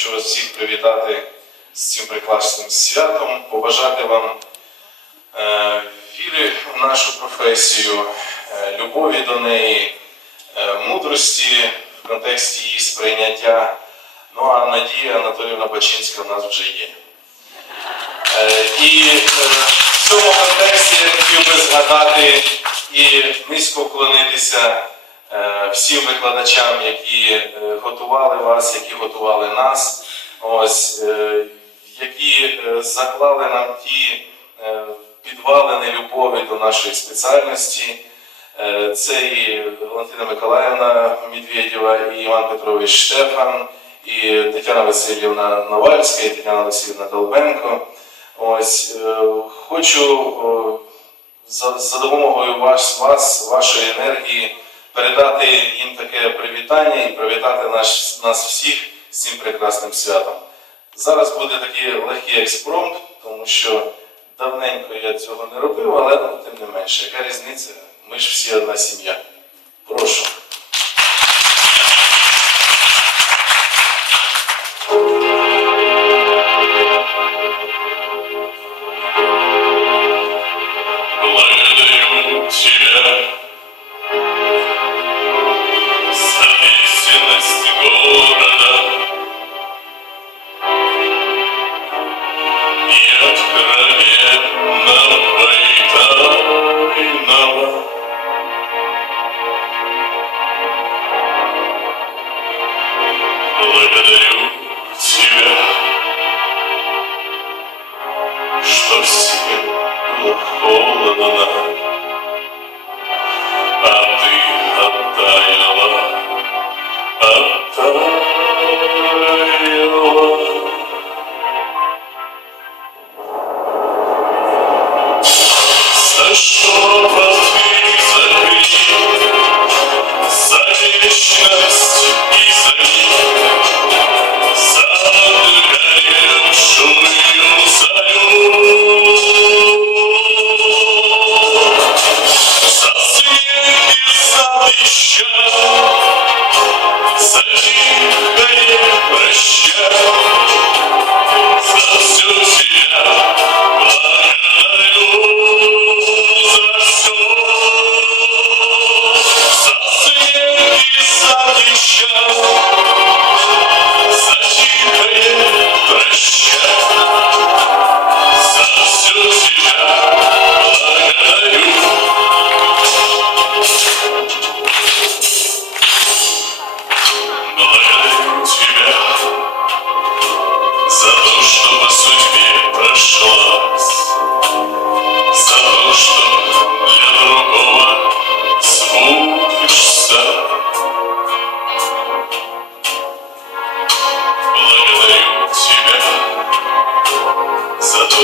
хочу вас всіх привітати з цим прекрасним святом, побажати вам е, віри в нашу професію, е, любові до неї, е, мудрості в контексті її сприйняття. Ну а Надія Анатоліївна Бачинська в нас вже є. Е, І в цьому контексті я хотів би згадати і низько вклонитися всім викладачам, які е, готували вас, які готували нас, ось, е, які е, заклали нам ті е, підвалини любові до нашої спеціальності. Е, Це і Валентина Миколаївна Медведєва, і Іван Петрович Штефан, і Тетяна Васильівна Новальська, і Тетяна Васильівна Долбенко. Ось е, хочу за, за допомогою вас, вас, вашої енергії, передати їм таке привітання і привітати наш, нас всіх з цим прекрасним святом. Зараз буде такий легкий експромт, тому що давненько я цього не робив, але ну, тим не менше, яка різниця? Ми ж всі одна сім'я. Прошу. Благодарю тебя, что всем было холодно, а ты оттаяла, оттаяла. Прощай, за все тебя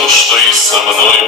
что и со мной